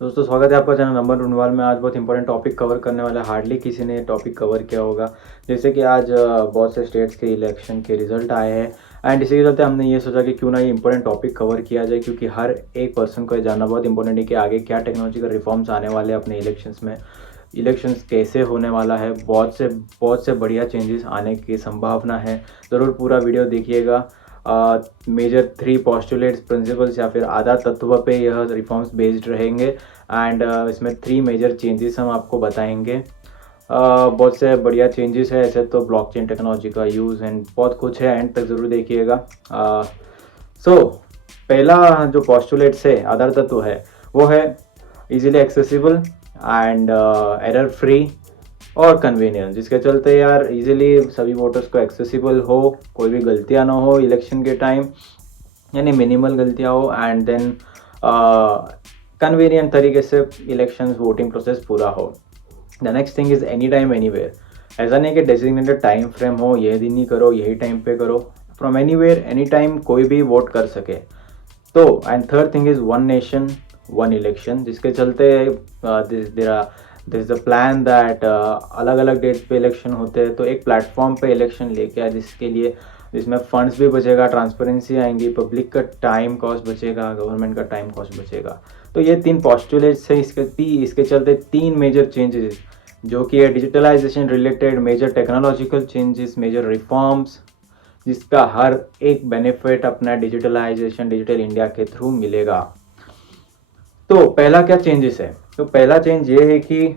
दोस्तों स्वागत है आपका चैनल नंबर ढूंढवाल में। आज बहुत इंपॉर्टेंट टॉपिक कवर करने वाला है। हार्डली किसी ने टॉपिक कवर किया होगा। जैसे कि आज बहुत से स्टेट्स के इलेक्शन के रिजल्ट आए हैं एंड इसी के चलते हमने ये सोचा कि क्यों ना ये इंपॉर्टेंट टॉपिक कवर किया जाए, क्योंकि हर एक पर्सन को ये जानना बहुत इंपॉर्टेंट है कि आगे क्या टेक्नोलॉजिकल रिफॉर्म्स आने वाले हैं अपने इलेक्शंस में। इलेक्शंस कैसे होने वाला है, बहुत से बढ़िया चेंजेस आने की संभावना है। ज़रूर पूरा वीडियो देखिएगा। मेजर 3 पोस्टुलेट्स प्रिंसिपल्स या फिर आधार तत्व पे यह रिफॉर्म्स बेस्ड रहेंगे एंड इसमें 3 मेजर चेंजेस हम आपको बताएंगे। बहुत से बढ़िया चेंजेस है ऐसे तो, ब्लॉकचेन टेक्नोलॉजी का यूज़ एंड बहुत कुछ है, एंड तक ज़रूर देखिएगा। सो पहला जो पोस्टुलेट्स है, आधार तत्व है, वो है easily accessible and error free और कन्वीनियंस, जिसके चलते यार इजीली सभी वोटर्स को एक्सेसिबल हो, कोई भी गलतियां ना हो इलेक्शन के टाइम, यानी मिनिमल गलतियां हो, एंड देन कन्वीनियंट तरीके से इलेक्शन वोटिंग प्रोसेस पूरा हो। The next thing is any time anywhere. ऐसा नहीं कि डेजिग्नेटेड टाइम फ्रेम हो, यह दिन ही करो यही टाइम पे करो। फ्रॉम एनीवेयर एनी टाइम कोई भी वोट कर सके। तो and third thing is one nation one election, जिसके चलते दिस द प्लान दैट अलग अलग डेट पे इलेक्शन होते हैं, तो एक प्लेटफॉर्म पे इलेक्शन लेके आए, जिसमें फंड्स भी बचेगा, ट्रांसपेरेंसी आएंगी, पब्लिक का टाइम कॉस्ट बचेगा, गवर्नमेंट का टाइम कॉस्ट बचेगा। तो ये 3 पॉस्टुलेट्स है। इसके चलते 3 मेजर चेंजेस जो कि है digitalization related, major technological changes, major reforms, जिसका हर एक बेनिफिट अपना डिजिटलाइजेशन, डिजिटल इंडिया के थ्रू मिलेगा। तो पहला क्या चेंजेस है? तो पहला चेंज ये है कि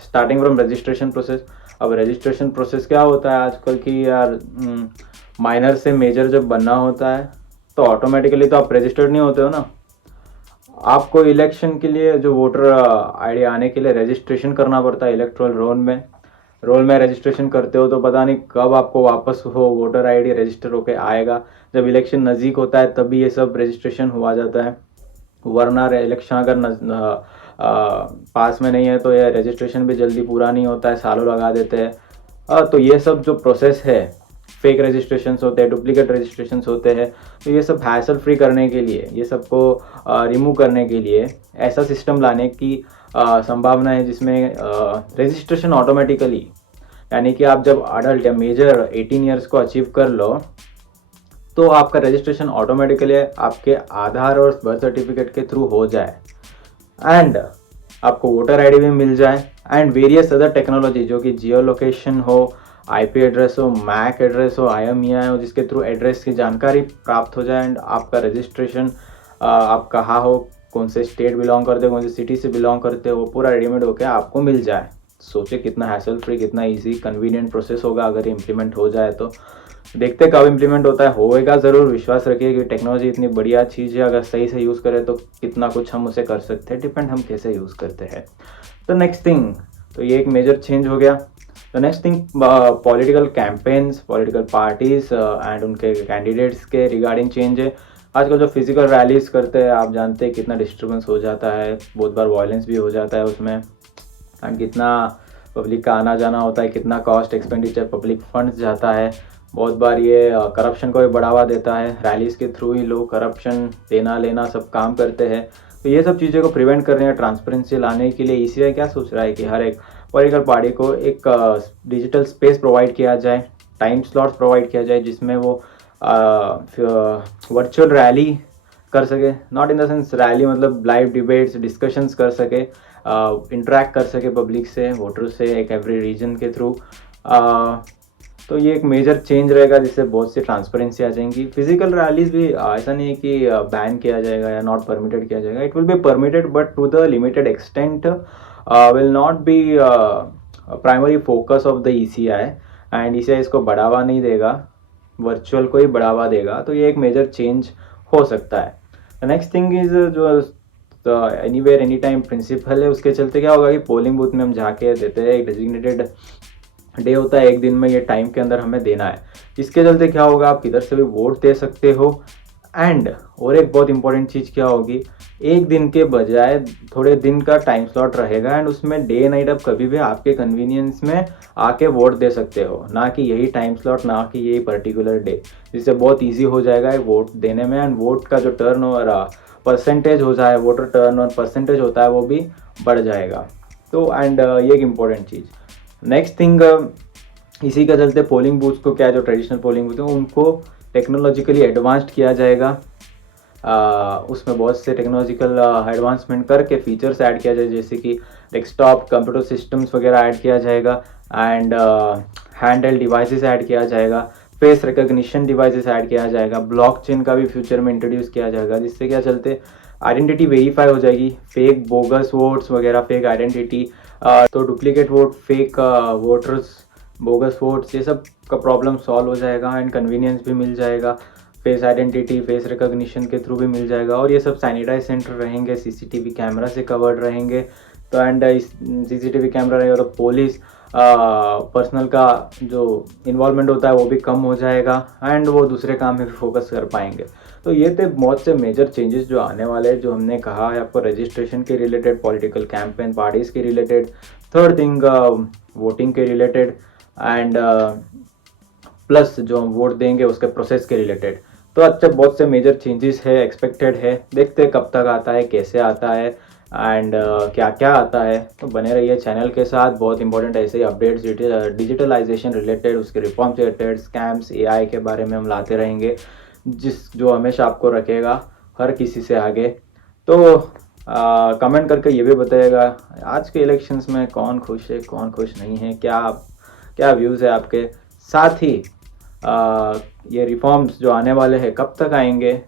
स्टार्टिंग फ्रॉम रजिस्ट्रेशन प्रोसेस। अब रजिस्ट्रेशन प्रोसेस क्या होता है आजकल की यार, माइनर से मेजर जब बनना होता है तो ऑटोमेटिकली तो आप रजिस्टर्ड नहीं होते हो ना। आपको इलेक्शन के लिए जो वोटर आईडी आने के लिए रजिस्ट्रेशन करना पड़ता है इलेक्ट्रल रोल में रजिस्ट्रेशन करते हो तो पता नहीं कब आपको वापस वो वोटर आईडी रजिस्टर होके आएगा। जब इलेक्शन नज़दीक होता है तभी ये सब रजिस्ट्रेशन हुआ जाता है, वरना इलेक्शन अगर पास में नहीं है तो ये रजिस्ट्रेशन भी जल्दी पूरा नहीं होता है, सालों लगा देते हैं। तो ये सब जो प्रोसेस है, फेक रजिस्ट्रेशंस होते हैं, डुप्लीकेट रजिस्ट्रेशंस होते हैं, तो ये सब हैसल फ्री करने के लिए, ये सबको रिमूव करने के लिए ऐसा सिस्टम लाने की संभावना है जिसमें रजिस्ट्रेशन ऑटोमेटिकली, यानी कि आप जब अडल्ट या मेजर 18 ईयर्स को अचीव कर लो तो आपका रजिस्ट्रेशन ऑटोमेटिकली आपके आधार और बर्थ सर्टिफिकेट के थ्रू हो जाए एंड आपको वोटर आईडी भी मिल जाए एंड वेरियस अदर टेक्नोलॉजी जो कि जियो लोकेशन हो, आईपी एड्रेस हो, मैक एड्रेस हो, IMEI हो, जिसके थ्रू एड्रेस की जानकारी प्राप्त हो जाए एंड आपका रजिस्ट्रेशन, आप कहाँ हो, कौन से स्टेट बिलोंग करते हो, कौन सी सिटी से बिलोंग करते हो, वो पूरा रेडीमेड होकर आपको मिल जाए। सोचे कितना हैसल फ्री, कितना इजी कन्वीनियंट प्रोसेस होगा अगर इम्प्लीमेंट हो जाए तो। देखते कब इम्प्लीमेंट होता है, होएगा ज़रूर। विश्वास रखिए कि टेक्नोलॉजी इतनी बढ़िया चीज़ है, अगर सही से यूज़ करें तो कितना कुछ हम उसे कर सकते हैं, डिपेंड हम कैसे यूज़ करते हैं। तो नेक्स्ट थिंग, तो ये एक मेजर चेंज हो गया। तो next thing, political campaigns, political parties and उनके कैंडिडेट्स के रिगार्डिंग चेंज है। आजकल जो फिजिकल रैलीज करते हैं, आप जानते हैं कितना डिस्टर्बेंस हो जाता है, बहुत बार वायलेंस भी हो जाता है उसमें, एंड कितना पब्लिक का आना जाना होता है, कितना कॉस्ट एक्सपेंडिचर पब्लिक फंड्स जाता है। बहुत बार ये करप्शन को भी बढ़ावा देता है, रैलीज़ के थ्रू ही लोग करप्शन देना लेना सब काम करते हैं। तो ये सब चीज़ों को प्रिवेंट करने या ट्रांसपेरेंसी लाने के लिए ECI क्या सोच रहा है कि हर एक पॉलिटिकल पार्टी को एक डिजिटल स्पेस प्रोवाइड किया जाए, टाइम स्लॉट्स प्रोवाइड किया जाए, जिसमें वो वर्चुअल रैली कर सके। Not in the sense rally मतलब लाइव डिबेट्स, डिस्कशंस कर सके, इंटरेक्ट कर सके पब्लिक से, वोटर से, एक एवरी रीजन के थ्रू। तो ये एक मेजर चेंज रहेगा जिससे बहुत सी ट्रांसपेरेंसी आ जाएंगी। फिजिकल रैलीज भी ऐसा नहीं है कि बैन किया जाएगा या नॉट परमिटेड किया जाएगा, it will be permitted but to the limited extent, will not be primary focus of the ECI, and ECI इसको बढ़ावा नहीं देगा, वर्चुअल को ही बढ़ावा देगा। तो ये एक मेजर चेंज हो सकता है। नेक्स्ट थिंग इज जो एनीवेयर एनी टाइम प्रिंसिपल है, उसके चलते क्या होगा कि पोलिंग बूथ में हम जाके देते हैं, एक डेजिग्नेटेड डे होता है, एक दिन में ये टाइम के अंदर हमें देना है। इसके चलते क्या होगा, आप किधर से भी वोट दे सकते हो। एंड और एक बहुत इंपॉर्टेंट चीज़ क्या होगी, एक दिन के बजाय थोड़े दिन का टाइम स्लॉट रहेगा एंड उसमें डे नाइट आप कभी भी आपके कन्वीनियंस में आके वोट दे सकते हो, ना कि यही टाइम स्लॉट, ना कि यही पर्टिकुलर डे, जिससे बहुत ईजी हो जाएगा वोट देने में। एंड वोट का जो टर्न ओवर परसेंटेज हो जाए, वोटर टर्न और परसेंटेज होता है वो भी बढ़ जाएगा। तो एंड ये एक इम्पोर्टेंट चीज़। नेक्स्ट थिंग, इसी का चलते पोलिंग बूथ्स को क्या, जो ट्रेडिशनल पोलिंग बूथ है उनको टेक्नोलॉजिकली एडवांस्ड किया जाएगा। उसमें बहुत से टेक्नोलॉजिकल एडवांसमेंट करके फीचर्स ऐड किया जाए, जैसे कि डेस्कटॉप कंप्यूटर सिस्टम्स वगैरह ऐड किया जाएगा एंड हैंडहेल्ड डिवाइसेस ऐड किया जाएगा, फेस रिकॉग्निशन डिवाइसेस ऐड किया जाएगा, ब्लॉकचेन का भी फ्यूचर में इंट्रोड्यूस किया जाएगा, जिससे क्या चलते आइडेंटिटी वेरीफाई हो जाएगी, फेक बोगस वोट्स वगैरह, फेक आइडेंटिटी, तो duplicate vote, fake voters, bogus votes, ये सब का प्रॉब्लम सॉल्व हो जाएगा एंड कन्वीनियंस भी मिल जाएगा। फेस आइडेंटिटी, फेस रिकॉग्निशन के थ्रू भी मिल जाएगा और ये सब सैनिटाइज सेंटर रहेंगे, सीसीटीवी कैमरा से कवर्ड रहेंगे। तो एंड इस सीसीटीवी कैमरा रहेगा तो पुलिस पर्सनल का जो इन्वॉल्वमेंट होता है वो भी कम हो जाएगा एंड वो दूसरे काम में भी फोकस कर पाएंगे। तो ये थे बहुत से मेजर चेंजेस जो आने वाले हैं, जो हमने कहा है आपको रजिस्ट्रेशन के रिलेटेड, पॉलिटिकल कैंपेन पार्टीज के रिलेटेड, थर्ड थिंग वोटिंग के रिलेटेड एंड प्लस जो हम वोट देंगे उसके प्रोसेस के रिलेटेड। तो अच्छा बहुत से मेजर चेंजेस है, एक्सपेक्टेड है, देखते हैं कब तक आता है, कैसे आता है एंड क्या क्या आता है। तो बने रहिए चैनल के साथ, बहुत इंपॉर्टेंट ऐसे ही अपडेट्स डिजिटलाइजेशन रिलेटेड, उसके रिफॉर्म्स रिलेटेड, स्कैम्स, एआई के बारे में हम लाते रहेंगे, जो हमेशा आपको रखेगा हर किसी से आगे। तो कमेंट करके ये भी बताइएगा आज के इलेक्शंस में कौन खुश है, कौन खुश नहीं है, क्या क्या व्यूज़ है आपके। साथ ही ये रिफॉर्म्स जो आने वाले हैं कब तक आएंगे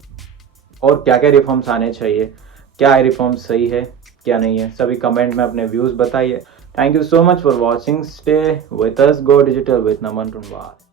और क्या क्या रिफॉर्म्स आने चाहिए, क्या रिफॉर्म्स सही है क्या नहीं है, सभी कमेंट में अपने व्यूज़ बताइए। Thank you so much for watching, stay with us, go digital with Naman टुनवाल।